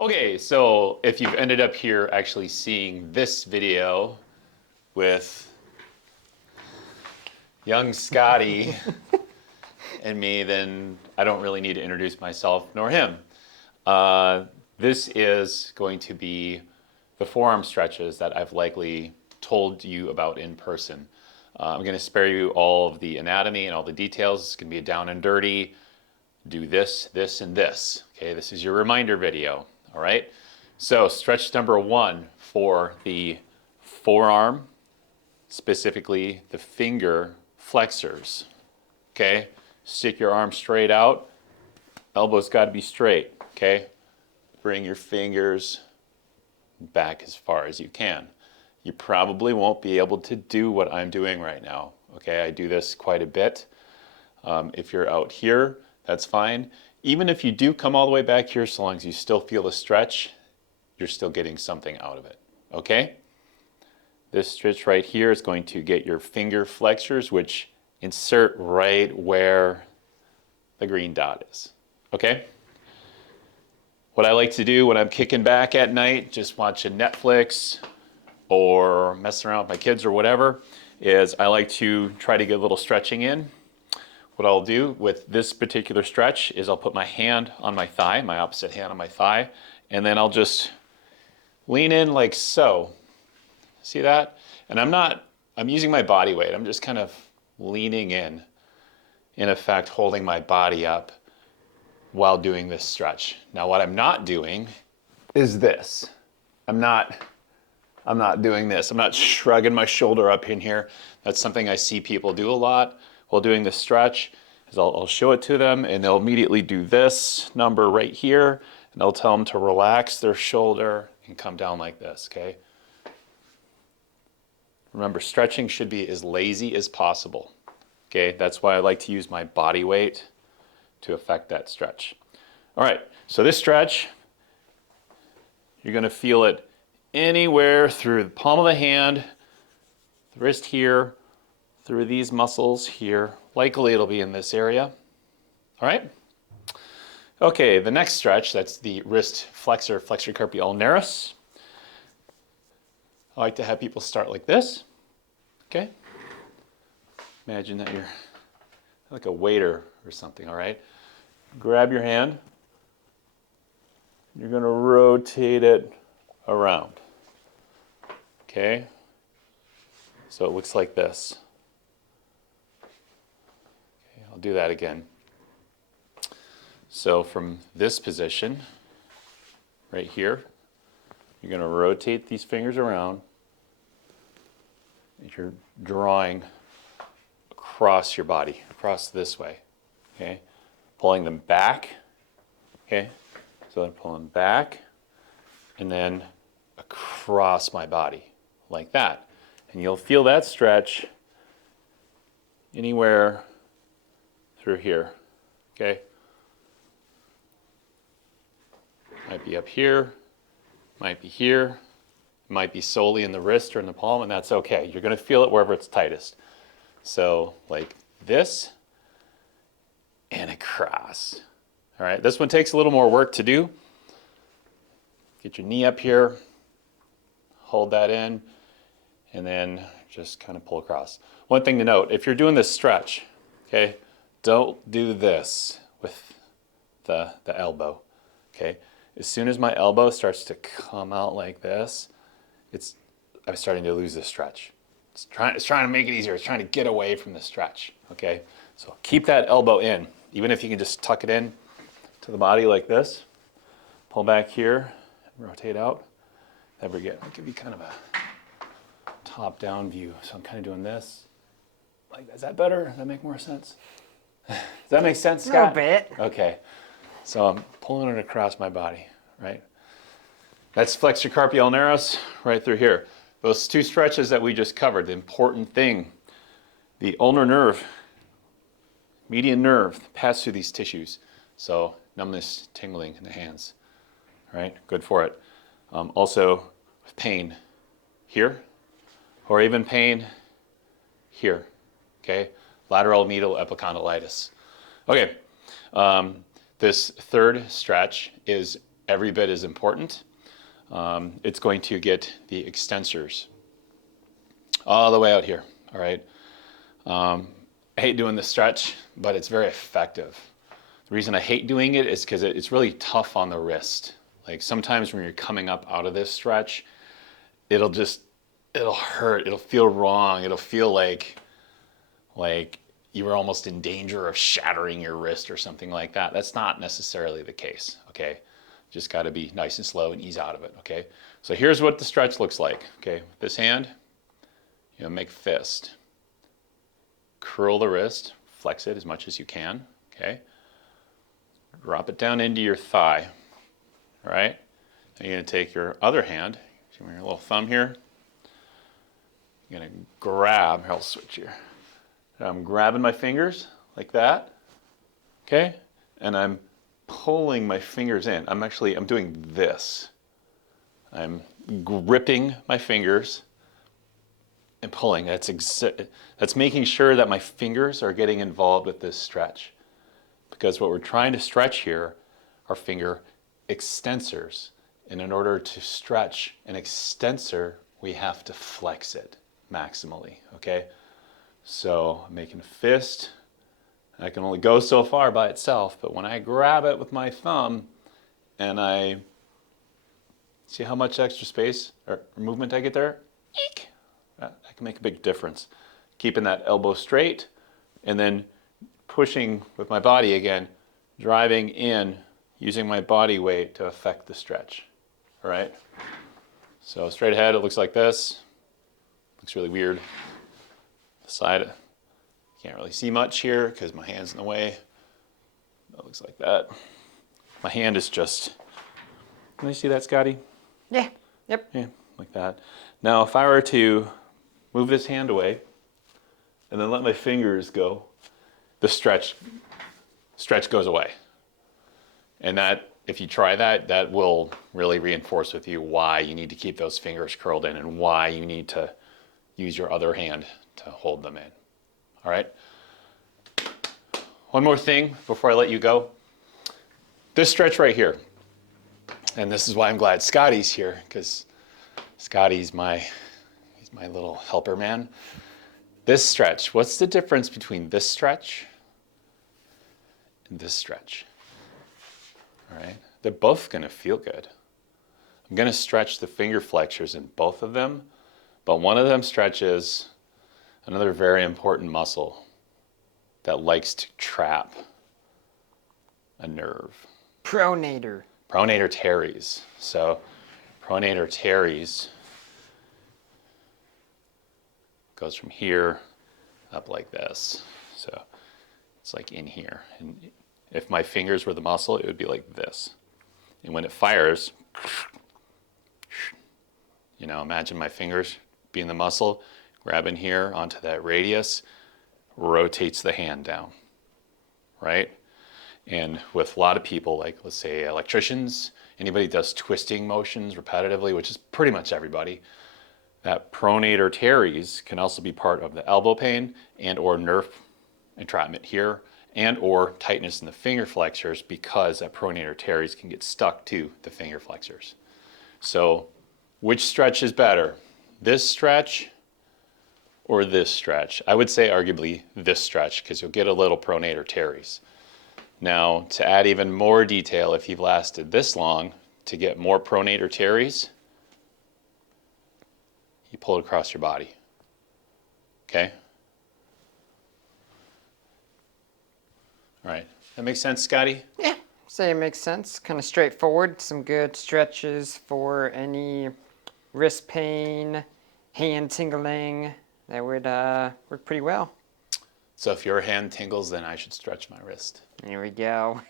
Okay, so if you've ended up here actually seeing this video with young Scotty and me, then I don't really need to introduce myself nor him. This is going to be the forearm stretches that I've likely told you about in person. I'm going to spare you all of the anatomy and all the details. It's going to be a down and dirty, do this, this, and this. Okay, this is your reminder video. All right. So stretch number 1 for the forearm, specifically the finger flexors. Okay, stick your arm straight out. Elbow's got to be straight. Okay, bring your fingers back as far as you can. You probably won't be able to do what I'm doing right now. Okay, I do this quite a bit. If you're out here, that's fine. Even if you do come all the way back here, so long as you still feel the stretch, you're still getting something out of it. Okay? This stretch right here is going to get your finger flexors, which insert right where the green dot is. Okay? What I like to do when I'm kicking back at night, just watching Netflix or messing around with my kids or whatever, is I like to try to get a little stretching in. What I'll do with this particular stretch is I'll put my hand on my thigh, my opposite hand on my thigh, and then I'll just lean in like so. See that? And I'm using my body weight. I'm just kind of leaning in effect, holding my body up while doing this stretch. Now what I'm not doing is this. I'm not doing this. I'm not shrugging my shoulder up in here. That's something I see people do a lot while doing this stretch. Is I'll show it to them and they'll immediately do this number right here, and I'll tell them to relax their shoulder and come down like this, okay? Remember, stretching should be as lazy as possible, okay? That's why I like to use my body weight to affect that stretch. All right, so this stretch, you're gonna feel it anywhere through the palm of the hand, the wrist here, through these muscles here. Likely it'll be in this area. All right? Okay, the next stretch, that's the wrist flexor carpi ulnaris. I like to have people start like this. Okay? Imagine that you're like a waiter or something, all right? Grab your hand. You're going to rotate it around. Okay? So it looks like this. Okay, I'll do that again. So from this position, right here, you're going to rotate these fingers around. You're drawing across your body, across this way. Okay? Pulling them back. Okay? So I'm pulling back and then across my body like that. And you'll feel that stretch anywhere through here. Okay? Might be up here, might be here, might be solely in the wrist or in the palm, and that's okay. You're going to feel it wherever it's tightest. So like this and across. All right, this one takes a little more work to do. Get your knee up here, hold that in, and then just kind of pull across. One thing to note, if you're doing this stretch, okay, don't do this with the elbow, okay? As soon as my elbow starts to come out like this, I'm starting to lose the stretch. It's trying to make it easier. It's trying to get away from the stretch, okay? So keep that elbow in, even if you can just tuck it in to the body like this. Pull back here, rotate out. Never get, I'll give you kind of a top-down view. So I'm kind of doing this. Like, is that better? Does that make more sense? Does that make sense, Scott? A little bit. Okay. So I'm pulling it across my body, right? That's flexor carpi ulnaris right through here. Those two stretches that we just covered, the important thing, the ulnar nerve, median nerve, pass through these tissues. So numbness, tingling in the hands, right? Good for it. Also, pain here, or even pain here, okay? Lateral medial epicondylitis. Okay, this third stretch is every bit as important. It's going to get the extensors all the way out here, all right? I hate doing this stretch, but it's very effective. The reason I hate doing it is because it's really tough on the wrist. Like sometimes when you're coming up out of this stretch, it'll hurt, it'll feel wrong, it'll feel like you were almost in danger of shattering your wrist or something like that. That's not necessarily the case, okay? Just gotta be nice and slow and ease out of it, okay? So here's what the stretch looks like, okay? This hand, make fist. Curl the wrist, flex it as much as you can, okay? Drop it down into your thigh, all right? Then you're gonna take your other hand, your little thumb here, you're gonna grab, here, I'll switch here. I'm grabbing my fingers like that, okay? And I'm pulling my fingers in. I'm doing this. I'm gripping my fingers and pulling. That's making sure that my fingers are getting involved with this stretch. Because what we're trying to stretch here are finger extensors. And in order to stretch an extensor, we have to flex it maximally, okay? So I'm making a fist. I can only go so far by itself, but when I grab it with my thumb and I see how much extra space or movement I get there, eek, that can make a big difference. Keeping that elbow straight and then pushing with my body again, driving in, using my body weight to affect the stretch, all right? So straight ahead, it looks like this. Looks really weird. The side, can't really see much here because my hand's in the way. That looks like that. My hand is just, can you see that, Scotty? Yeah, yep. Yeah, like that. Now, if I were to move this hand away and then let my fingers go, the stretch goes away. And that, if you try that, that will really reinforce with you why you need to keep those fingers curled in and why you need to use your other hand to hold them in. All right? One more thing before I let you go. This stretch right here, and this is why I'm glad Scotty's here, because Scotty's he's my little helper man. This stretch, what's the difference between this stretch and this stretch? All right? They're both gonna feel good. I'm gonna stretch the finger flexors in both of them, but one of them stretches another very important muscle that likes to trap a nerve. Pronator. Pronator teres. So pronator teres goes from here up like this. So it's like in here. And if my fingers were the muscle, it would be like this. And when it fires, imagine my fingers being the muscle, grabbing here onto that radius, rotates the hand down, right? And with a lot of people, like let's say electricians, anybody does twisting motions repetitively, which is pretty much everybody, that pronator teres can also be part of the elbow pain and or nerve entrapment here and or tightness in the finger flexors because that pronator teres can get stuck to the finger flexors. So which stretch is better? This stretch or this stretch? I would say arguably this stretch because you'll get a little pronator teres. Now, to add even more detail, if you've lasted this long, to get more pronator teres, you pull it across your body. Okay? All right. That makes sense, Scotty? Yeah, say it makes sense. Kind of straightforward. Some good stretches for any wrist pain, hand tingling. That would work pretty well. So if your hand tingles, then I should stretch my wrist. There we go.